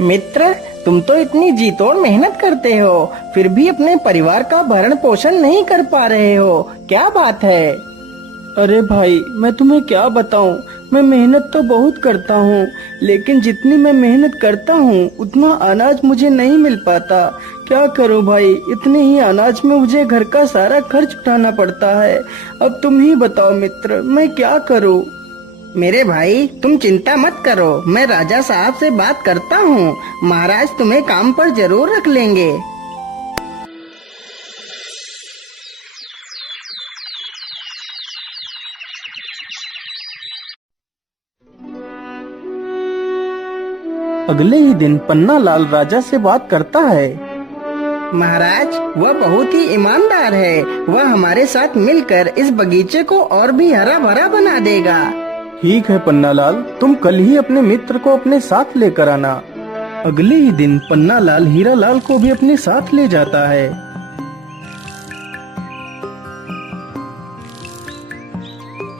मित्र, तुम तो इतनी जी तोड़ मेहनत करते हो, फिर भी अपने परिवार का भरण पोषण नहीं कर पा रहे हो, क्या बात है? अरे भाई, मैं तुम्हें क्या बताऊं। मैं मेहनत तो बहुत करता हूं, लेकिन जितनी मैं मेहनत करता हूं उतना अनाज मुझे नहीं मिल पाता। क्या करूं भाई, इतने ही अनाज में मुझे घर का सारा खर्च उठाना पड़ता है। अब तुम ही बताओ मित्र, मैं क्या करूं? मेरे भाई, तुम चिंता मत करो, मैं राजा साहब से बात करता हूँ। महाराज तुम्हें काम पर जरूर रख लेंगे। अगले ही दिन पन्ना लाल राजा से बात करता है। महाराज, वह बहुत ही ईमानदार है, वह हमारे साथ मिलकर इस बगीचे को और भी हरा भरा बना देगा। ठीक है पन्ना लाल, तुम कल ही अपने मित्र को अपने साथ लेकर आना। अगले ही दिन पन्ना लाल हीरा लाल को भी अपने साथ ले जाता है।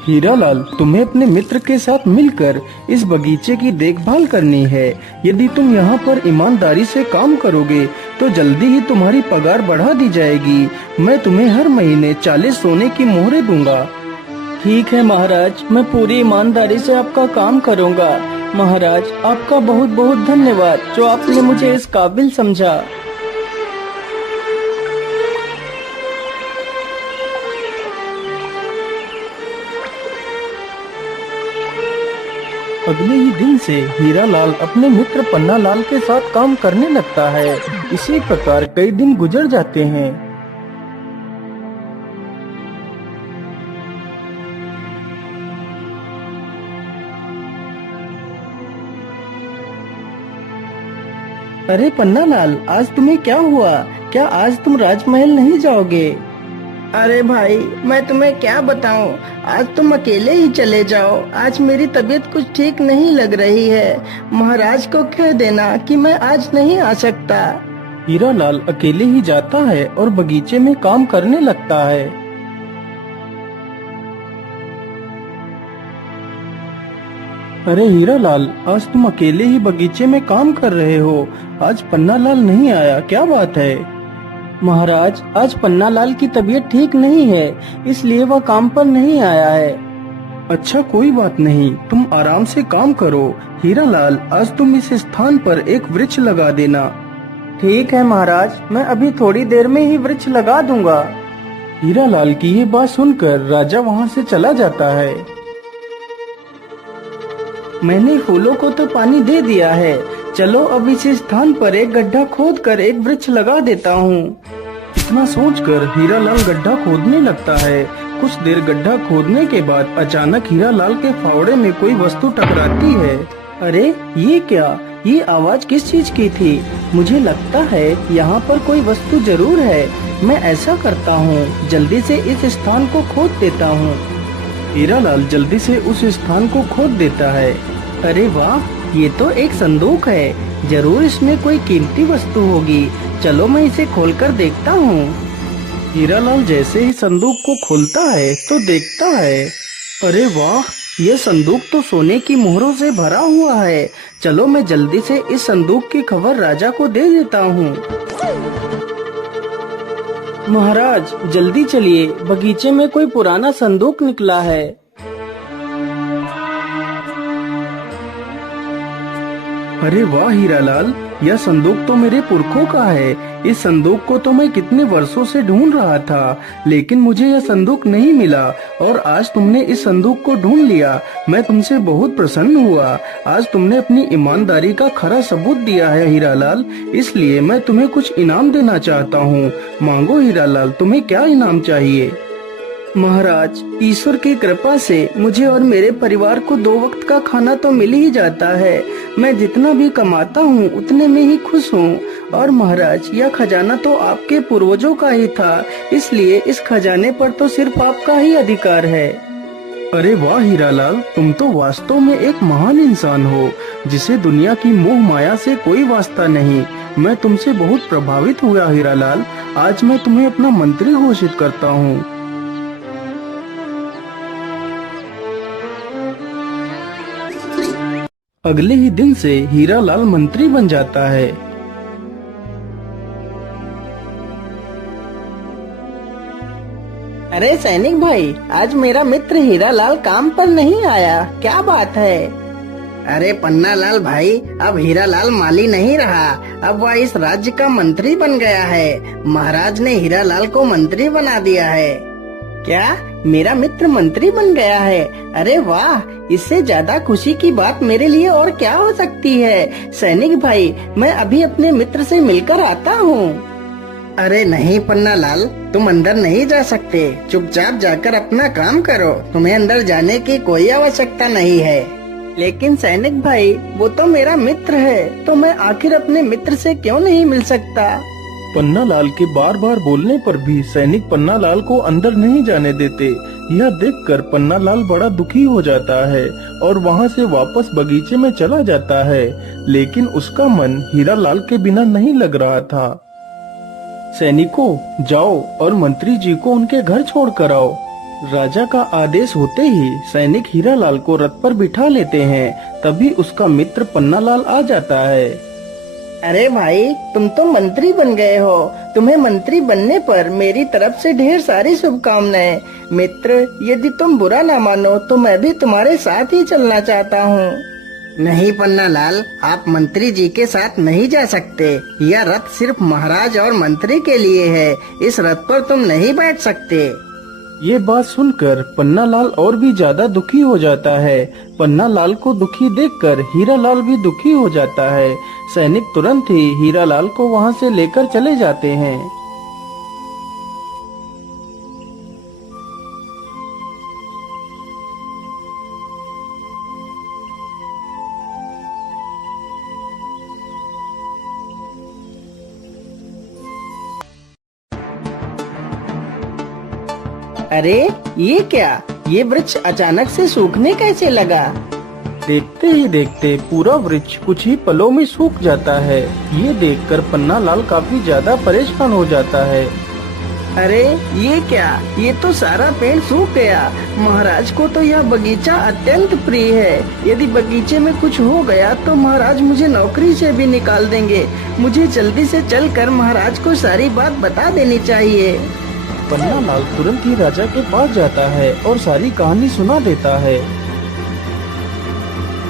हीरा लाल, तुम्हें अपने मित्र के साथ मिलकर इस बगीचे की देखभाल करनी है। यदि तुम यहाँ पर ईमानदारी से काम करोगे तो जल्दी ही तुम्हारी पगार बढ़ा दी जाएगी। मैं तुम्हें हर महीने 40 सोने की मोहरें दूंगा। ठीक है महाराज, मैं पूरी ईमानदारी से आपका काम करूंगा। महाराज, आपका बहुत बहुत धन्यवाद जो आपने मुझे इस काबिल समझा। अगले ही दिन से हीरा लाल अपने मित्र पन्ना लाल के साथ काम करने लगता है। इसी प्रकार कई दिन गुजर जाते हैं। अरे पन्ना लाल, आज तुम्हें क्या हुआ? क्या आज तुम राजमहल नहीं जाओगे? अरे भाई, मैं तुम्हें क्या बताऊं, आज तुम अकेले ही चले जाओ। आज मेरी तबीयत कुछ ठीक नहीं लग रही है। महाराज को कह देना कि मैं आज नहीं आ सकता। हीरा लाल अकेले ही जाता है और बगीचे में काम करने लगता है। अरे हीरा लाल, आज तुम अकेले ही बगीचे में काम कर रहे हो। आज पन्ना लाल नहीं आया, क्या बात है? महाराज, आज पन्ना लाल की तबीयत ठीक नहीं है, इसलिए वह काम पर नहीं आया है। अच्छा, कोई बात नहीं, तुम आराम से काम करो। हीरा लाल, आज तुम इस स्थान पर एक वृक्ष लगा देना। ठीक है महाराज, मैं अभी थोड़ी देर में ही वृक्ष लगा दूंगा। हीरा लाल की ये बात सुनकर राजा वहाँ से चला जाता है। मैंने फूलों को तो पानी दे दिया है, चलो अब इस स्थान पर एक गड्ढा खोद कर एक वृक्ष लगा देता हूँ। इतना सोचकर हीरा लाल गड्ढा खोदने लगता है। कुछ देर गड्ढा खोदने के बाद अचानक हीरा लाल के फावड़े में कोई वस्तु टकराती है। अरे ये क्या? ये आवाज किस चीज की थी? मुझे लगता है यहाँ पर कोई वस्तु जरूर है। मैं ऐसा करता हूँ, जल्दी से इस स्थान को खोद देता हूँ। हीरा लाल जल्दी से उस स्थान को खोद देता है। अरे वाह, ये तो एक संदूक है, जरूर इसमें कोई कीमती वस्तु होगी। चलो मैं इसे खोलकर देखता हूँ। हीरा लाल जैसे ही संदूक को खोलता है तो देखता है, अरे वाह, ये संदूक तो सोने की मोहरों से भरा हुआ है। चलो मैं जल्दी से इस संदूक की खबर राजा को दे देता हूँ। महाराज जल्दी चलिए, बगीचे में कोई पुराना संदूक निकला है। अरे वाह हीरा लाल, यह संदूक तो मेरे पुरखों का है। इस संदूक को तो मैं कितने वर्षों से ढूंढ रहा था, लेकिन मुझे यह संदूक नहीं मिला और आज तुमने इस संदूक को ढूंढ लिया। मैं तुमसे बहुत प्रसन्न हुआ। आज तुमने अपनी ईमानदारी का खरा सबूत दिया है हीरा लाल, इसलिए मैं तुम्हें कुछ इनाम देना चाहता हूँ। मांगो हीरा लाल, तुम्हें क्या इनाम चाहिए? महाराज, ईश्वर की कृपा से मुझे और मेरे परिवार को 2 वक्त का खाना तो मिल ही जाता है। मैं जितना भी कमाता हूँ उतने में ही खुश हूँ। और महाराज, यह खजाना तो आपके पूर्वजों का ही था, इसलिए इस खजाने पर तो सिर्फ आपका ही अधिकार है। अरे वाह हीरालाल, तुम तो वास्तव में एक महान इंसान हो जिसे दुनिया की मोह माया से कोई वास्ता नहीं। मैं तुमसे बहुत प्रभावित हुआ हीरालाल। आज मैं तुम्हें अपना मंत्री घोषित करता हूँ। अगले ही दिन से हीरालाल मंत्री बन जाता है। अरे सैनिक भाई, आज मेरा मित्र हीरालाल काम पर नहीं आया, क्या बात है? अरे पन्नालाल भाई, अब हीरालाल माली नहीं रहा, अब वह इस राज्य का मंत्री बन गया है। महाराज ने हीरालाल को मंत्री बना दिया है। क्या मेरा मित्र मंत्री बन गया है? अरे वाह, इससे ज्यादा खुशी की बात मेरे लिए और क्या हो सकती है। सैनिक भाई, मैं अभी अपने मित्र से मिलकर आता हूँ। अरे नहीं पन्नालाल, तुम अंदर नहीं जा सकते। चुपचाप जाकर अपना काम करो, तुम्हें अंदर जाने की कोई आवश्यकता नहीं है। लेकिन सैनिक भाई, वो तो मेरा मित्र है, तो मैं आखिर अपने मित्र से क्यों नहीं मिल सकता? पन्नालाल के बार बार बोलने पर भी सैनिक पन्नालाल को अंदर नहीं जाने देते। यह देखकर पन्नालाल बड़ा दुखी हो जाता है और वहां से वापस बगीचे में चला जाता है। लेकिन उसका मन हीरालाल के बिना नहीं लग रहा था। सैनिकों, जाओ और मंत्री जी को उनके घर छोड़ कर आओ। राजा का आदेश होते ही सैनिक हीरालाल को रथ पर बिठा लेते हैं। तभी उसका मित्र पन्नालाल आ जाता है। अरे भाई, तुम तो मंत्री बन गए हो। तुम्हें मंत्री बनने पर मेरी तरफ से ढेर सारी शुभकामनाएं। मित्र, यदि तुम बुरा ना मानो तो मैं भी तुम्हारे साथ ही चलना चाहता हूँ। नहीं पन्नालाल, आप मंत्री जी के साथ नहीं जा सकते। यह रथ सिर्फ महाराज और मंत्री के लिए है। इस रथ पर तुम नहीं बैठ सकते। ये बात सुनकर पन्नालाल और भी ज्यादा दुखी हो जाता है। पन्नालाल को दुखी देखकर हीरालाल भी दुखी हो जाता है। सैनिक तुरंत ही हीरालाल को वहाँ से लेकर चले जाते हैं। अरे ये क्या? ये वृक्ष अचानक से सूखने कैसे लगा? देखते ही देखते पूरा वृक्ष कुछ ही पलों में सूख जाता है। ये देखकर पन्नालाल काफी ज्यादा परेशान हो जाता है। अरे ये क्या? ये तो सारा पेड़ सूख गया। महाराज को तो यह बगीचा अत्यंत प्रिय है। यदि बगीचे में कुछ हो गया तो महाराज मुझे नौकरी से भी निकाल देंगे। मुझे जल्दी से चलकर महाराज को सारी बात बता देनी चाहिए। पन्नालाल तुरंत ही राजा के पास जाता है और सारी कहानी सुना देता है।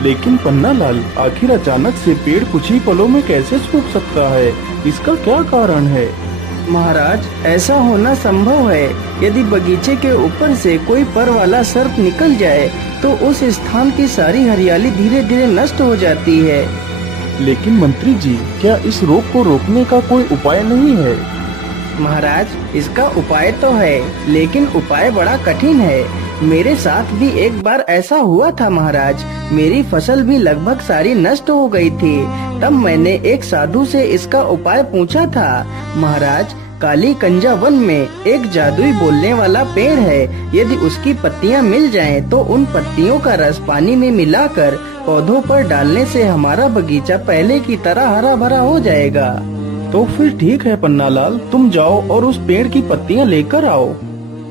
लेकिन पन्नालाल, आखिर अचानक से पेड़ कुछ ही पलों में कैसे सूख सकता है? इसका क्या कारण है? महाराज, ऐसा होना संभव है। यदि बगीचे के ऊपर से कोई पर वाला सर्प निकल जाए तो उस स्थान की सारी हरियाली धीरे धीरे नष्ट हो जाती है। लेकिन मंत्री जी, क्या इस रोग को रोकने का कोई उपाय नहीं है? महाराज, इसका उपाय तो है, लेकिन उपाय बड़ा कठिन है। मेरे साथ भी एक बार ऐसा हुआ था महाराज। मेरी फसल भी लगभग सारी नष्ट हो गई थी। तब मैंने एक साधु से इसका उपाय पूछा था। महाराज, काली कंजा वन में एक जादुई बोलने वाला पेड़ है। यदि उसकी पत्तियां मिल जाएं, तो उन पत्तियों का रस पानी में मिलाकर पौधों पर डालने से हमारा बगीचा पहले की तरह हरा भरा हो जाएगा। तो फिर ठीक है पन्नालाल, तुम जाओ और उस पेड़ की पत्तियां लेकर आओ।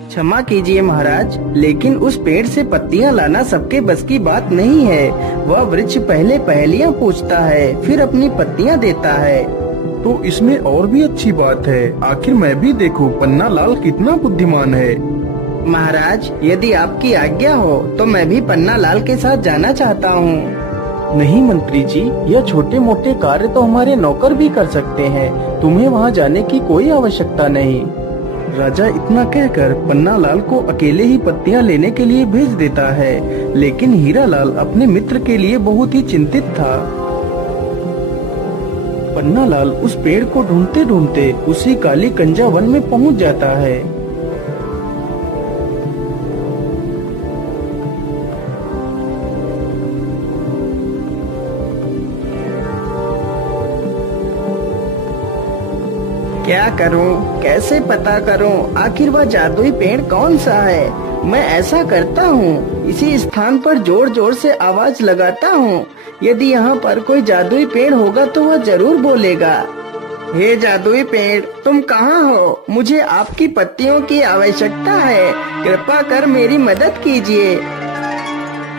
क्षमा कीजिए महाराज, लेकिन उस पेड़ से पत्तियां लाना सबके बस की बात नहीं है। वह वृक्ष पहले पहेलियां पूछता है, फिर अपनी पत्तियां देता है। तो इसमें और भी अच्छी बात है। आखिर मैं भी देखूं पन्नालाल कितना बुद्धिमान है। महाराज, यदि आपकी आज्ञा हो तो मैं भी पन्नालाल के साथ जाना चाहता हूँ। नहीं मंत्री जी, यह छोटे मोटे कार्य तो हमारे नौकर भी कर सकते हैं। तुम्हें वहाँ जाने की कोई आवश्यकता नहीं। राजा इतना कहकर पन्नालाल को अकेले ही पत्तियां लेने के लिए भेज देता है। लेकिन हीरालाल अपने मित्र के लिए बहुत ही चिंतित था। पन्नालाल उस पेड़ को ढूंढते ढूंढते उसी काली कंजा वन में पहुंच जाता है। क्या करूं? कैसे पता करूं? आखिर वह जादुई पेड़ कौन सा है? मैं ऐसा करता हूँ, इसी स्थान पर जोर जोर से आवाज लगाता हूँ। यदि यहाँ पर कोई जादुई पेड़ होगा तो वह जरूर बोलेगा। हे जादुई पेड़, तुम कहाँ हो? मुझे आपकी पत्तियों की आवश्यकता है, कृपा कर मेरी मदद कीजिए।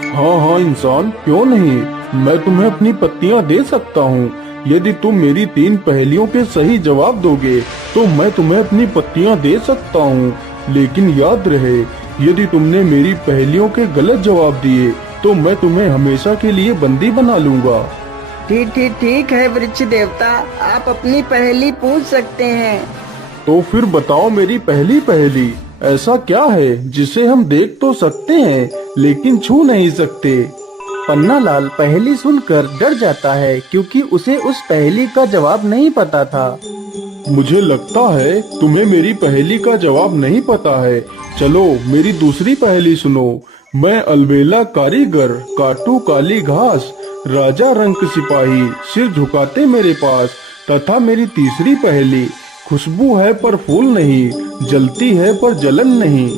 हाँ हाँ इंसान, क्यों नहीं, मैं तुम्हें अपनी पत्तियाँ दे सकता हूँ। यदि तुम मेरी 3 पहेलियों के सही जवाब दोगे तो मैं तुम्हें अपनी पत्तियाँ दे सकता हूँ। लेकिन याद रहे, यदि तुमने मेरी पहेलियों के गलत जवाब दिए तो मैं तुम्हें हमेशा के लिए बंदी बना लूँगा। ठीक है वृक्ष देवता, आप अपनी पहेली पूछ सकते हैं। तो फिर बताओ मेरी पहली पहेली, ऐसा क्या है जिसे हम देख तो सकते हैं लेकिन छू नहीं सकते? पन्नालाल पहेली सुनकर डर जाता है क्योंकि उसे उस पहेली का जवाब नहीं पता था। मुझे लगता है तुम्हें मेरी पहेली का जवाब नहीं पता है। चलो मेरी दूसरी पहेली सुनो। मैं अलबेला कारीगर, काटू काली घास, राजा रंक सिपाही, सिर झुकाते मेरे पास। तथा मेरी तीसरी पहेली, खुशबू है पर फूल नहीं, जलती है पर जलन नहीं।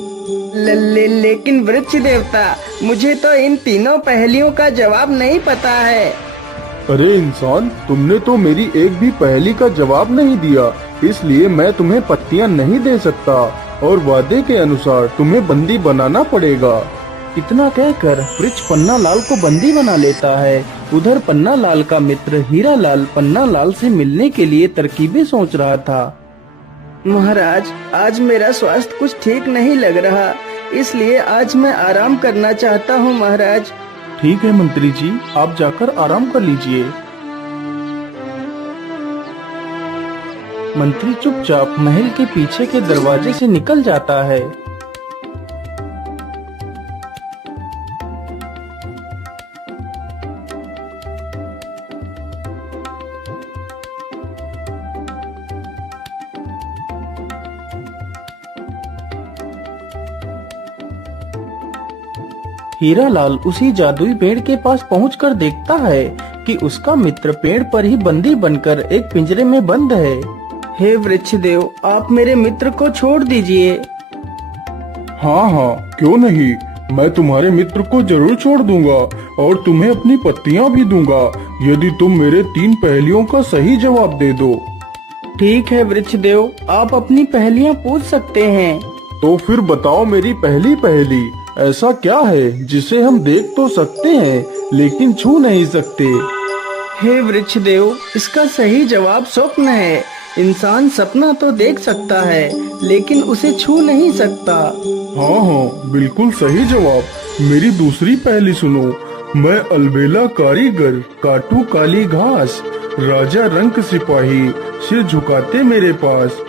लेकिन वृक्ष देवता, मुझे तो इन तीनों पहेलियों का जवाब नहीं पता है। अरे इंसान, तुमने तो मेरी एक भी पहेली का जवाब नहीं दिया, इसलिए मैं तुम्हें पत्तियां नहीं दे सकता और वादे के अनुसार तुम्हें बंदी बनाना पड़ेगा। इतना कहकर वृक्ष पन्नालाल को बंदी बना लेता है। उधर पन्नालाल का मित्र हीरालाल पन्नालाल से मिलने के लिए तरकीबें सोच रहा था। महाराज, आज मेरा स्वास्थ्य कुछ ठीक नहीं लग रहा, इसलिए आज मैं आराम करना चाहता हूँ महाराज। ठीक है मंत्री जी, आप जाकर आराम कर लीजिए। मंत्री चुपचाप महल के पीछे के दरवाजे से निकल जाता है। हीरालाल उसी जादुई पेड़ के पास पहुंचकर देखता है कि उसका मित्र पेड़ पर ही बंदी बनकर एक पिंजरे में बंद है। हे वृक्ष देव, आप मेरे मित्र को छोड़ दीजिए। हाँ हाँ, क्यों नहीं, मैं तुम्हारे मित्र को जरूर छोड़ दूंगा और तुम्हें अपनी पत्तियां भी दूंगा यदि तुम मेरे 3 पहेलियों का सही जवाब दे दो। ठीक है वृक्ष देव, आप अपनी पहेलियां पूछ सकते हैं। तो फिर बताओ मेरी पहली पहेली, ऐसा क्या है जिसे हम देख तो सकते हैं लेकिन छू नहीं सकते? हे वृक्ष देव, इसका सही जवाब स्वप्न है। इंसान सपना तो देख सकता है लेकिन उसे छू नहीं सकता। हाँ हाँ, बिल्कुल सही जवाब। मेरी दूसरी पहेली सुनो। मैं अलबेला कारीगर, काटू काली घास, राजा रंक सिपाही, सिर झुकाते मेरे पास।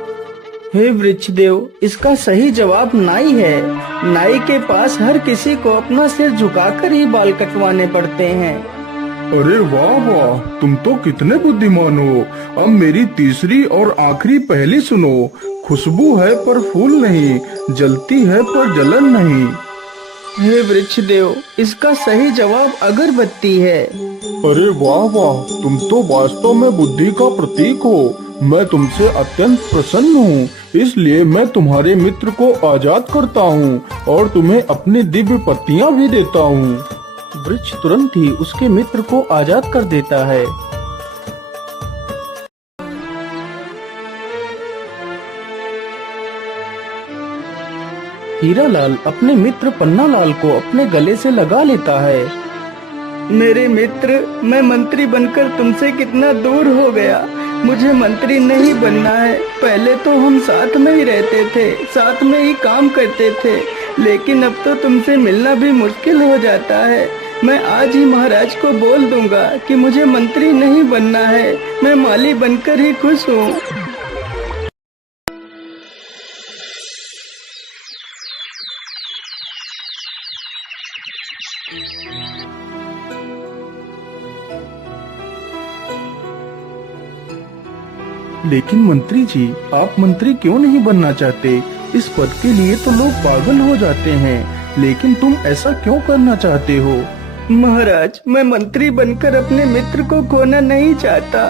हे वृक्ष देव, इसका सही जवाब नाई है। नाई के पास हर किसी को अपना सिर झुकाकर ही बाल कटवाने पड़ते हैं। अरे वाह वाह, तुम तो कितने बुद्धिमान हो। अब मेरी तीसरी और आखिरी पहेली सुनो। खुशबू है पर फूल नहीं, जलती है पर जलन नहीं। हे वृक्ष देव, इसका सही जवाब अगरबत्ती है। अरे वाह वाह, तुम तो वास्तव में बुद्धि का प्रतीक हो। मैं तुमसे अत्यंत प्रसन्न हूँ, इसलिए मैं तुम्हारे मित्र को आजाद करता हूँ और तुम्हें अपनी दिव्य पत्तियाँ भी देता हूँ। वृक्ष तुरंत ही उसके मित्र को आजाद कर देता है। हीरालाल अपने मित्र पन्नालाल को अपने गले से लगा लेता है। मेरे मित्र, मैं मंत्री बनकर तुमसे कितना दूर हो गया। मुझे मंत्री नहीं बनना है। पहले तो हम साथ में ही रहते थे, साथ में ही काम करते थे, लेकिन अब तो तुमसे मिलना भी मुश्किल हो जाता है। मैं आज ही महाराज को बोल दूंगा कि मुझे मंत्री नहीं बनना है, मैं माली बनकर ही खुश हूँ। लेकिन मंत्री जी, आप मंत्री क्यों नहीं बनना चाहते? इस पद के लिए तो लोग पागल हो जाते हैं, लेकिन तुम ऐसा क्यों करना चाहते हो? महाराज, मैं मंत्री बनकर अपने मित्र को खोना नहीं चाहता,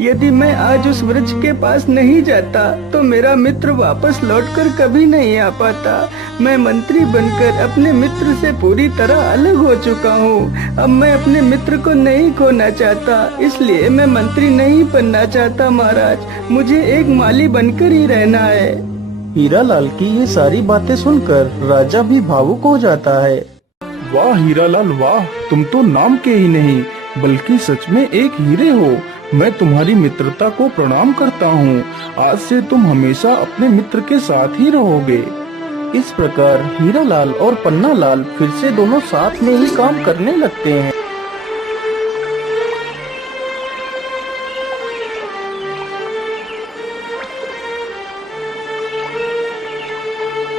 यदि मैं आज उस वृक्ष के पास नहीं जाता तो मेरा मित्र वापस लौटकर कभी नहीं आ पाता। मैं मंत्री बनकर अपने मित्र से पूरी तरह अलग हो चुका हूँ। अब मैं अपने मित्र को नहीं खोना चाहता, इसलिए मैं मंत्री नहीं बनना चाहता महाराज। मुझे एक माली बनकर ही रहना है। हीरालाल की ये सारी बातें सुनकर राजा भी भावुक हो जाता है। वाह हीरालाल वाह, तुम तो नाम के ही नहीं बल्कि सच में एक हीरे हो। मैं तुम्हारी मित्रता को प्रणाम करता हूँ। आज से तुम हमेशा अपने मित्र के साथ ही रहोगे। इस प्रकार हीरालाल और पन्नालाल फिर से दोनों साथ में ही काम करने लगते हैं।